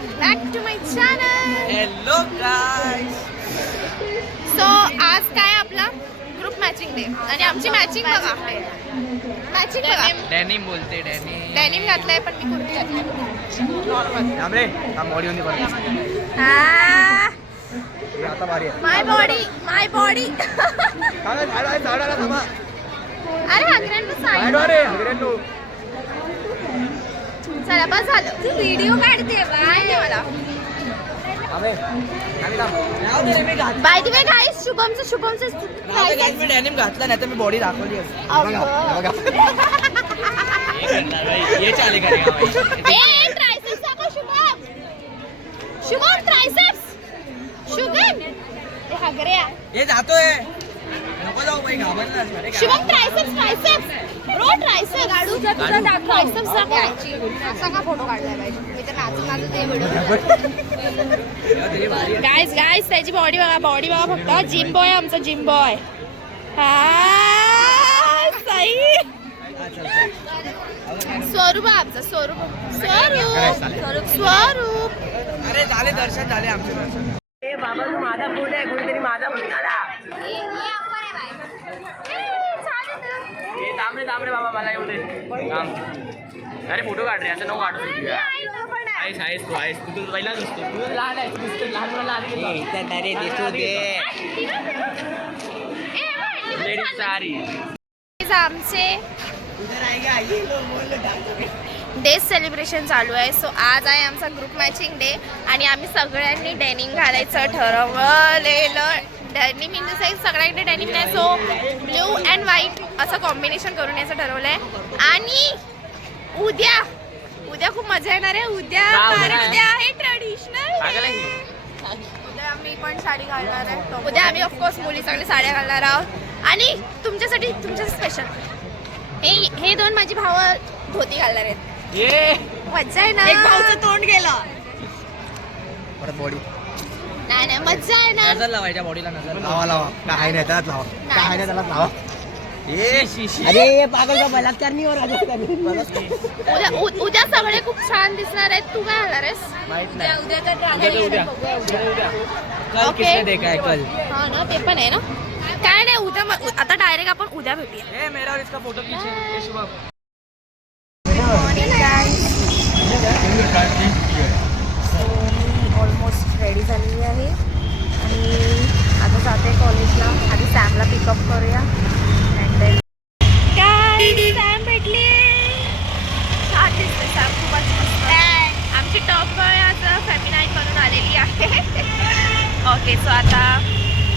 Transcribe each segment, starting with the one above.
Welcome back to my channel. Hello guys. So आज काय आपला ग्रुप मॅचिंग डे आणि आमची मॅचिंग बघा. मॅचिंग बघा. डॅनिम बोलते डॅनिम. डेनिम घातलंय पण मी कुर्ती घातली नॉर्मल. थांबरे हा बॉडी होती बरं. हे आता भारी आहे. माय बॉडी माय बॉडी. काय झाडा झाडाला थांबा. अरे हगऱ्यांना साइड सांग. रे हगरेंनो. चला बस झालं. तू व्हिडिओ काढते बाय मला. थांबे. थांब थांब. रे मी घात. बाय द वे गाइस शुभमचं गाइस मी डॅनिम घातला नाही तर मी बॉडी दाखवली असती. बघा बघा. ये चाले करेगा भाई. ए ट्रायसेप्स दाखव शुभम. शुभम ट्रायसेप्स. शुभम ए हगऱ्या. ये जातोय. नको जाऊ भाई घाबरलास अरे. शुभम ट्रायसेप्स ब्रो ट्रायसेप्स काढू तुझा दाखव. ट्रायसेप्स दाखव. असा का फोटो काढलाय बाई. मी तर नाचून ते व्हिडिओ. गाइस त्याची बॉडी बघा फक्त. जिम बॉय आमचा जिम बॉय. हा सही. स्वरूप आमचा स्वरूप. अरे झाले दर्शन झाले आमचे दर्शन. ए बाबा तू माझा फोन आहे कोणीतरी माझा फोन आला. थांबरे बाबा मला येऊ दे. अरे फोटो काढ रे असं नको काढू. आहेस तू पहिला दिसतो. तू लहान आहे दिसतो. लहान मुलाला अरे दिसतो दे. लेडीज सारी आमचे डे सेलिब्रेशन चालू आहे. सो आज आहे आमचा ग्रुप मॅचिंग डे आणि आम्ही सगळ्यांनी डेनिम घालायचं ठरवलेलं. डेनिम इन द सेन्स सगळ्यांनी डेनिम नाही. सो ब्ल्यू अँड व्हाईट असं कॉम्बिनेशन करून यायचं ठरवलंय. आणि उद्या खूप मजा येणार आहे. उद्या आहे ट्रेडिशनल. उद्या आम्ही पण साडी घालणार आहे. उद्या आम्ही ऑफकोर्स मुली सगळे साड्या घालणार आहोत. आणि तुमच्यासाठी स्पेशल हे दोन माझी भाव धोती घालणार आहेत. ये मज्जा आहे ना. एक भाऊचं तोंड गेलं. परत बॉडी नाही मज्जा आहे ना. नजर लावायच्या बॉडीला नजर लावा. काय नाही त्यात लावा. काय नाही त्याला लावा. अरे पागल का बलात्कार नाही. उद्या सगळे खूप छान दिसणार आहेत. तू काय घालणार आहेस? माहित नाही. उद्या कल किसने देखा है कल. हा ना ते पण आहे ना. काय नाही उद्या आता डायरेक्ट आपण उद्या भेटूया. ए मेरा और इसका फोटो खींचे. शुभम ऑलमोस्ट रेडी झालेली आहे आणि आता जाते कॉलेजला. आधी सॅमला पिकअप करूया. अँड देन काय सॅम भेटली. छान दिसते सॅम खूपच मस्त. आमची टॉप बॉय आता फेमिनाईन बनून आलेली आहे. ओके सो आता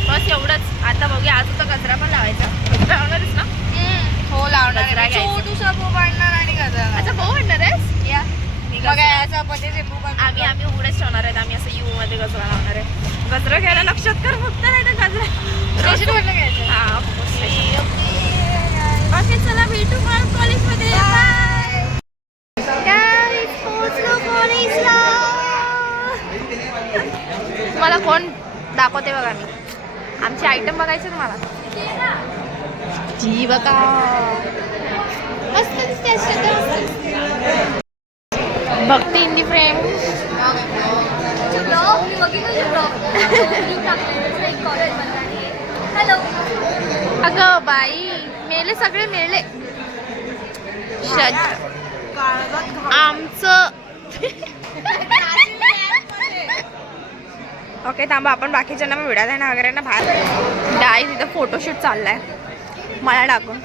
बस एवढंच. आता बघूया. आज तर गजरा पण लावायचा. गजरा लावणारच ना. हो लावणार गजरा आहे. घ्यायचा. छोटूसा बो बांधणार आणि गजरा. अच्छा भाऊ म्हणणार आहेस. या बघा बघा याचा पतीचे बो आम्ही उघडेच ठेवणार आहेत. आम्ही असं यू मध्ये गजरा लावणार आहे. गजरा घ्यायला लक्षात कर फक्त. नाही तर गजरा स्टेशन घ्यायचं. हा ओके चला भेटू मग कॉलेजमध्ये. पोहोचलो कॉलेजला. मला कोण दाखवते बघा. मी आमचे आयटम बघायचे तुम्हाला. जी बघा मस्त दिसते. भक्ती इन दी फ्रेम. हॅलो अगं बाई मेले सगळे मेले. आमचं ओके थांबा. आपण बाकीच्यांना मग विडा द्या वगैरे ना बाहेर. डाय तिथं फोटोशूट चाललाय. मला टाकून.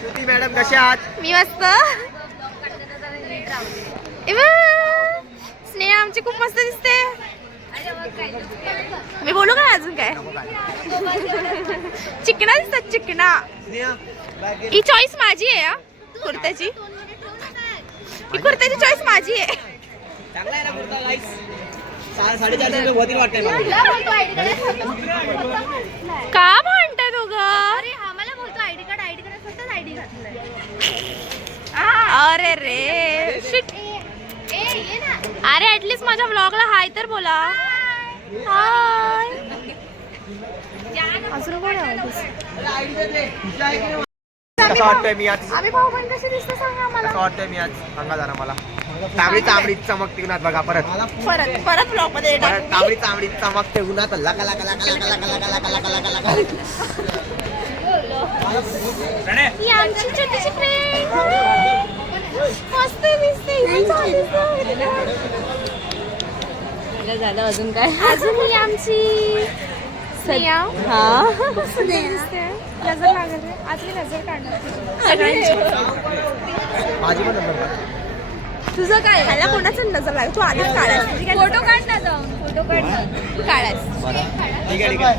श्रुती मॅडम कशा आहात. मी मस्त. स्नेहा आमची खूप मस्त दिसते. मी बोलू का अजून काय. चिकना दिसतात चिकना. ही चॉईस माझी आहे. कुर्त्याची ही कुर्त्याची चॉईस माझी आहे. चांगला आहे ना कुर्ता गाइस. 450 होतील वाटतंय का म्हणताय दोघं. आम्हाला बोलतो आयडी कार्ड फक्त आयडी घातलंय. अरे रे शिट. अरे ऍटलीस्ट माझ्या ब्लॉगला हाय तर बोला. हाय. अजून कोण आहे. आम्ही कसं वाटतंय मी आज आम्ही भाऊ बहीण कशी दिसतो सांगा आम्हाला. कसं वाटतंय मी आज सांगा जरा मला. तांबडी चमकते उन्हात बघा परत परत ब्लॉग मध्ये तांबडी चमकते उन्हात लका लका लका लका लका लका लका लका लका लका. ही आमची छोटीशी फ्रेंड मस्त दिसते. झालं अजून काय. अजून ही आमची स्नेहा. हा खूप सुंदर दिसते. नजर लागत आहे आज मी नजर काढणार सगळ्यांची. माझी पण नंबर. तुझं काय ह्याला कोणाचा नजर लागेल. तू आधीच काढायस. फोटो काढ ना जाऊन. फोटो काढ ना. काढायस. ठीक आहे.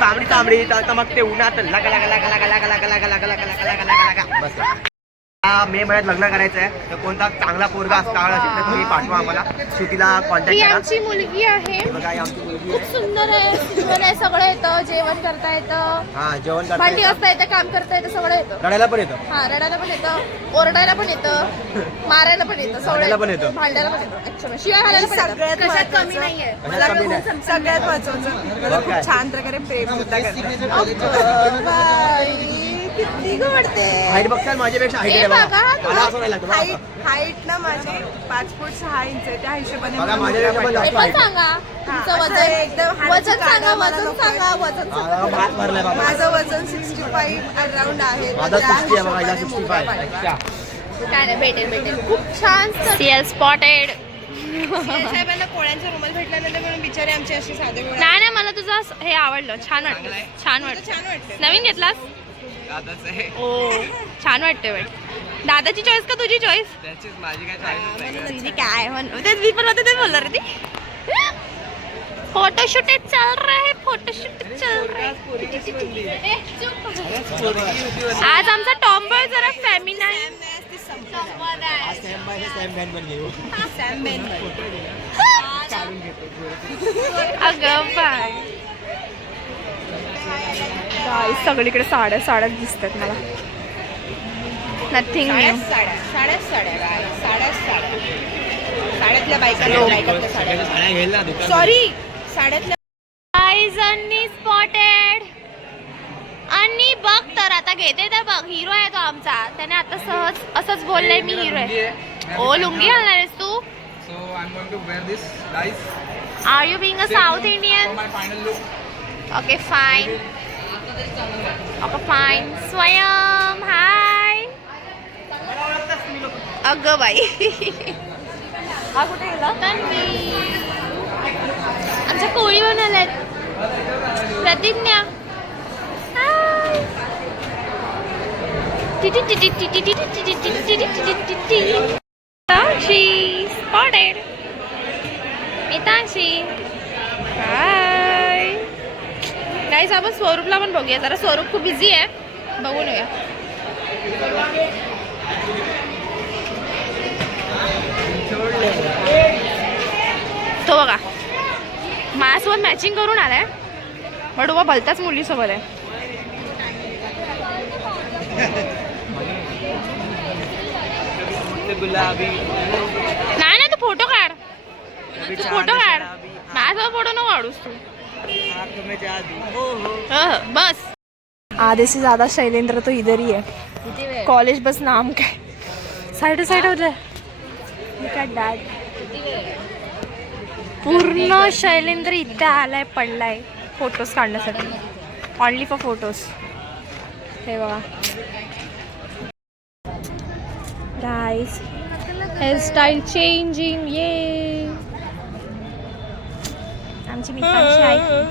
तांबडी चमकते उन्हात लका लका लका लका लका लका लका लका लका लका लका लका लका. बस मे महिन्यात लग्न करायचं आहे तर कोणता चांगला पोरगा स्थळ असेल तर तुम्ही पाठवा आम्हाला. श्रुतीला ही कॉन्टॅक्ट करा. आमची मुलगी आहे. बघा ही आमची मुलगी खूप आहे. सुंदर आहे. सुंदर आहे. सगळं येतं. जेवण करता येतं. हा जेवण करता भांडी येतं. घासता येतं. काम करता येतं. सगळं येतं. रडायला पण येतं. हा रडायला पण येतं. ओरडायला पण येतं. मारायला पण येतं. भांडायला पण येतं. भांडायला पण येतं. अच्छा शिवाय घालायला पण येतं. कशात कमी नाहीये. कशात कमी नाही. सगळ्यात महत्वाचं मला काय? खूप छान प्रकारे प्रेम सुद्धा करतात. किती गोडते. हाईट बघताल माझ्यापेक्षा हाईट हे आहे बघा, बघा. मला असं नाही लागतं बघा. हाईट ना माझे 5 फूट 6 इंच आहे. त्या हिशोबाने बघा, मला माझ्यापेक्षा पण मुलगा हे जास्त पण height आहे. सांगा. तुमचं असं वजन एकदम हाडाची वजन सांगा. काढा मला वजन नकोय. सांगा. वजन सांगा. मला भात भरलाय बाबा. माझं वजन 65 अराउंड आहे. माझा त्या 60 आहे बघा. हिशोबाने हिचा मुलगा 65. पाहिजे. अच्छा. काय नाही भेटेल. खूप छान सीएल स्पॉटेड. साहेबांना कोळ्यांचा रुमाल भेटल्यानंतर म्हणून बिचारे आमचे असे साधे गोळे. नाही मला तुझं हे आवडलं. छान वाटलं. छान वाटलं. छान वाटतं. नवीन घेतलास. ओ छान वाटते वाट. दादाची चॉईस का तुझी चॉईस. तुझी काय तेच मी पण होते तेच बोलणार रे ती. फोटोशूट चल रहा है. फोटोशूट चल रहा है. आज आमचा टॉम्बॉय जरा फेमिना आहे. अगं बाय सगळीकडे साड्या दिसतात मला. Nothing new. साड्यातल्या बायकांना सॉरी साड्यातल्या अन्नी स्पॉटेड. अन्नी बघ तर आता घेते तर बघ. हिरो आहे तो आमचा. त्याने आता सहज असंच बोललंय मी हिरो आहे. ओ लुंगी घालणार आहेस तू. So I'm going to wear this, guys. Are you being a South For Indian. my final look. Okay fine. Okay fine. Swayam hi. अगं बाई हा कुठे गेला. आमच्या कोळी बनाल्यात. प्रतिज्ञा हाय. मीताक्षी स्पॉटेड. मीताक्षी हाय. गाईस आपण स्वरूपला पण बघूया जरा. स्वरूप खूप बिझी आहे. बघून येऊया. तो बघा माझ्यासोबत मॅचिंग करून आलाय. बट उभा भलताच मुलीसोबत आहे. नाही ना तू फोटो काढ. फोटो काढ. माझा फोटो नको काढूस तू. बस आधे से ज्यादा शैलेंद्र तो इधर ही है. कॉलेज बस नाम काय. साइड होत डॅड. पूर्ण शैलेंद्र इथे आलाय पडलाय फोटोज काढण्यासाठी. Only for photos. हे बघा गाईज हेअरस्टाईल चेंजिंग. ये आमची मित्रांची आहे.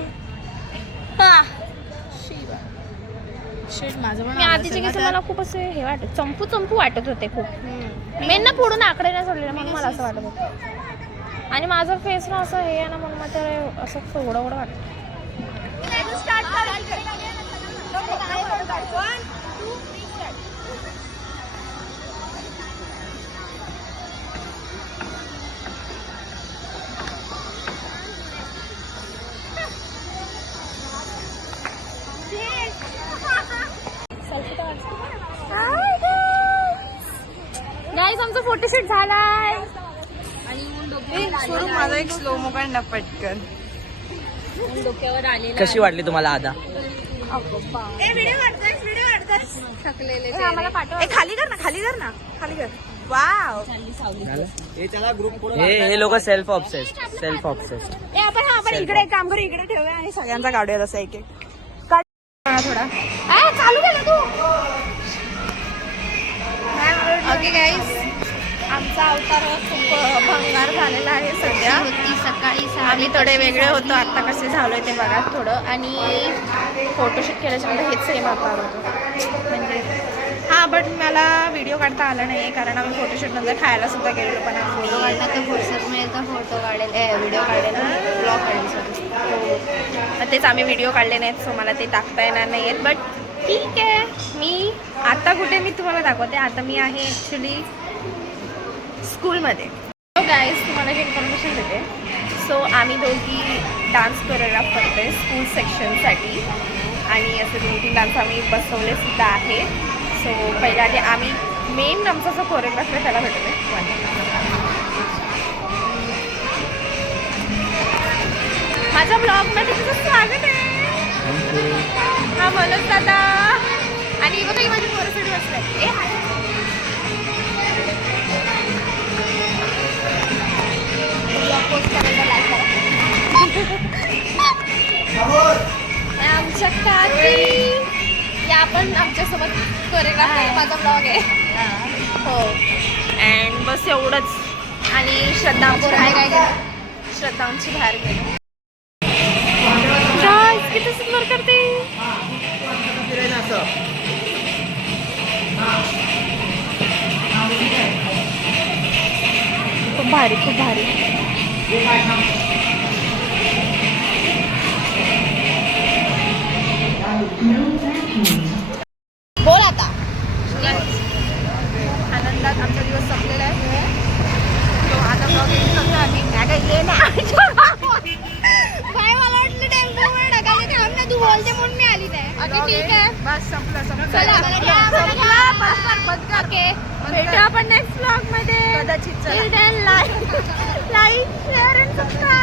मी आधीचे केस मला खूप असे हे वाटत चंपू वाटत होते खूप. मेन ना पुढून आकडे नाही सोडलेले म्हणून मला असं वाटत होतं. आणि माझं फेस ना असं हे आहे ना म्हणून मला असं थोडं वाटतं. गाईस आमचा फोटोशूट झालाय. स्वरूप माझा एक स्लो मो काढ ना पटकन. कशी वाटली तुम्हाला आता. थकलेले ए, आम्हाला पाठव. ए, खाली कर ना खाली कर ना खाली कर. वाव. हे चला ग्रुप हे लोक सेल्फ ऑब्सेस्ड ए, आपण इकडे एक काम करू इकडे ठेवूया आणि सगळ्यांचा काढूया तसा एक एक थोडा चालू केलं तू. ओके गाईज, आमचा अवतार खूप भंगार झालेला आहे सध्या. होती सकाळी आम्ही थोडे वेगळे होतो, आता कसे झालोय ते बघा थोडं. आणि फोटोशूट केल्याच्या नंतर हेच सेम अवतार होतो म्हणजे. हा बट मला व्हिडिओ काढता आला नाही कारण आम्ही फोटोशूट नंतर खायला सुद्धा गेलेलो. पण फोटो काढला तर फुरसत मिळेल तर फोटो काढेल व्हिडिओ काढेल ब्लॉग काढेल सॉरी. तेच आम्ही व्हिडिओ काढले नाहीत सो मला ते टाकता येणार नाही आहेत. बट ठीक आहे, मी आता कुठे मी तुम्हाला दाखवते. आता मी आहे ॲक्च्युली स्कूलमध्ये. सो गाईज तुम्हाला एक इन्फॉर्मेशन देते. सो आम्ही दोघी डान्स कोरिओग्राफ करतो आहे स्कूल सेक्शनसाठी आणि असे 2-3 डान्स आम्ही बसवले सुद्धा आहे. सो पहिल्या आधी आम्ही मेन आमचा जो कोरिओग्राफर आहे त्याला भेटतो आहे. माझ्या ब्लॉगमध्ये तुझं स्वागत आहे. हा मनोज दादा. आणि बघा ही माझी पोरसाठी बसलाय. ए पोस्ट करायला लाईक करा. आमच्या काकी या पण आमच्यासोबत कोरिओग्राफर माझा ब्लॉग आहे. हो अँड बस एवढंच. आणि श्रद्धा आमची बाहेर गेली. श्रद्धा आमची बाहेर गेली. किती सुंदर करते. खूप भारी खूप भारी. बोल आता. आनंदात आमचा दिवस संपलेला आहे. तो आता ब्लॉग एंड करतो आम्ही. ये ना काय मला वाटलं टेम्पो वर टाकायचं थांब ना तू बोलते म्हणून मी आली नाही. ओके ठीक आहे बस संपलं चला. ओके भेटू आपण नेक्स्ट ब्लॉग मध्ये कदाचित. Like share and subscribe.